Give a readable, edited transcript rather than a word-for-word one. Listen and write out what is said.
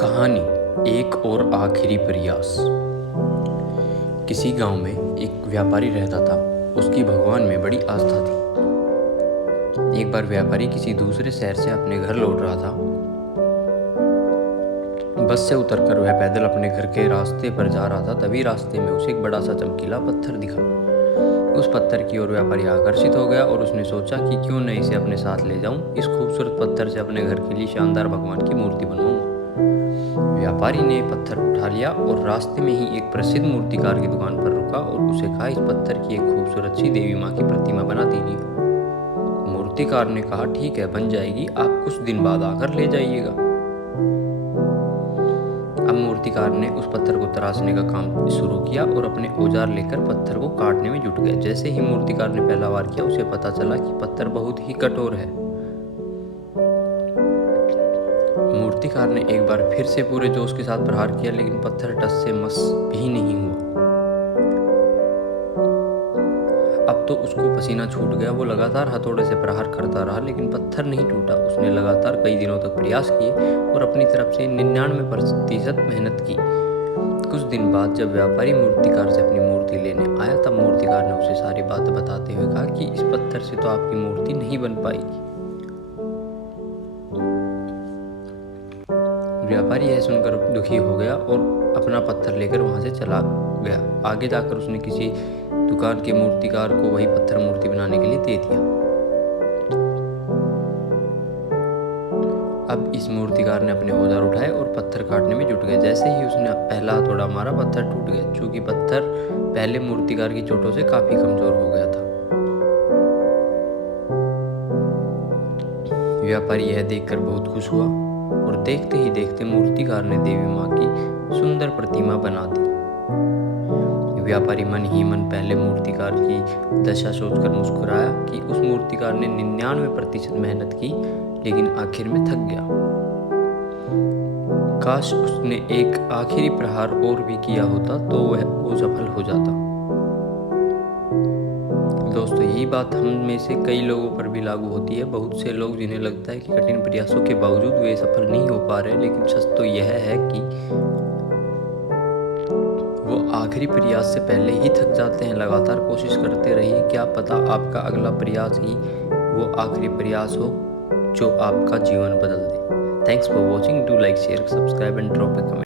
कहानी एक और आखिरी प्रयास। किसी गांव में एक व्यापारी रहता था। उसकी भगवान में बड़ी आस्था थी। एक बार व्यापारी किसी दूसरे शहर से अपने घर लौट रहा था। बस से उतरकर वह पैदल अपने घर के रास्ते पर जा रहा था। तभी रास्ते में उसे एक बड़ा सा चमकीला पत्थर दिखा। उस पत्थर की ओर व्यापारी आकर्षित हो गया और उसने सोचा कि क्यों न इसे अपने साथ ले जाऊं। इस खूबसूरत पत्थर से अपने घर के लिए शानदार भगवान की मूर्ति बनवाऊंगा। व्यापारी ने पत्थर उठा लिया और रास्ते में ही एक प्रसिद्ध मूर्तिकार की दुकान पर रुका और उसे कहा, इस पत्थर की एक खूबसूरत सी देवी माँ की प्रतिमा बना दीजिए। मूर्तिकार ने कहा, ठीक है, बन जाएगी, आप कुछ दिन बाद आकर ले जाइएगा। अब मूर्तिकार ने उस पत्थर को तराशने का काम शुरू किया और अपने औजार लेकर पत्थर को काटने में जुट गया। जैसे ही मूर्तिकार ने पहला वार किया, उसे पता चला कि पत्थर बहुत ही कठोर है। मूर्तिकार ने एक बार फिर से पूरे जोश के साथ प्रहार किया, लेकिन पत्थर टस से मस भी नहीं हुआ। अब तो उसको पसीना छूट गया। वो लगातार हथौड़े से प्रहार करता रहा, लेकिन पत्थर नहीं टूटा। उसने लगातार कई दिनों तक प्रयास किए और अपनी तरफ से 99% मेहनत की। कुछ दिन बाद जब व्यापारी मूर्तिकार से अपनी मूर्ति लेने आया, तब मूर्तिकार ने उसे सारी बातें बताते हुए कहा कि इस पत्थर से तो आपकी मूर्ति नहीं बन पाएगी। व्यापारी यह सुनकर दुखी हो गया और अपना पत्थर लेकर वहां से चला गया। आगे जाकर उसने किसी दुकान के मूर्तिकार को वही पत्थर मूर्ति बनाने के लिए दे दिया। अब इस मूर्तिकार ने अपने औजार उठाए और पत्थर काटने में जुट गए। जैसे ही उसने पहला हथौड़ा मारा, पत्थर टूट गया। चूंकि पत्थर पहले मूर्तिकार की चोटों से काफी कमजोर हो गया था। व्यापारी यह देखकर बहुत खुश हुआ और देखते ही देखते मूर्तिकार ने देवी माँ की सुंदर प्रतिमा बना दी। व्यापारी मन ही मन पहले मूर्तिकार की दशा सोचकर मुस्कुराया कि उस मूर्तिकार ने 99% मेहनत की, लेकिन आखिर में थक गया। काश उसने एक आखिरी प्रहार और भी किया होता तो वो सफल हो जाता। दोस्तों, यही बात हम में से कई लोगों पर भी लागू होती है। बहुत से लोग जिन्हें लगता है कि कठिन प्रयासों के बावजूद वे सफल नहीं हो पा रहे, लेकिन सच तो यह है कि वो आखिरी प्रयास से पहले ही थक जाते हैं। लगातार कोशिश करते रहिए, क्या पता आपका अगला प्रयास ही वो आखिरी प्रयास हो जो आपका जीवन बदल दे। Thanks for watching. Do like, share, subscribe and drop a comment.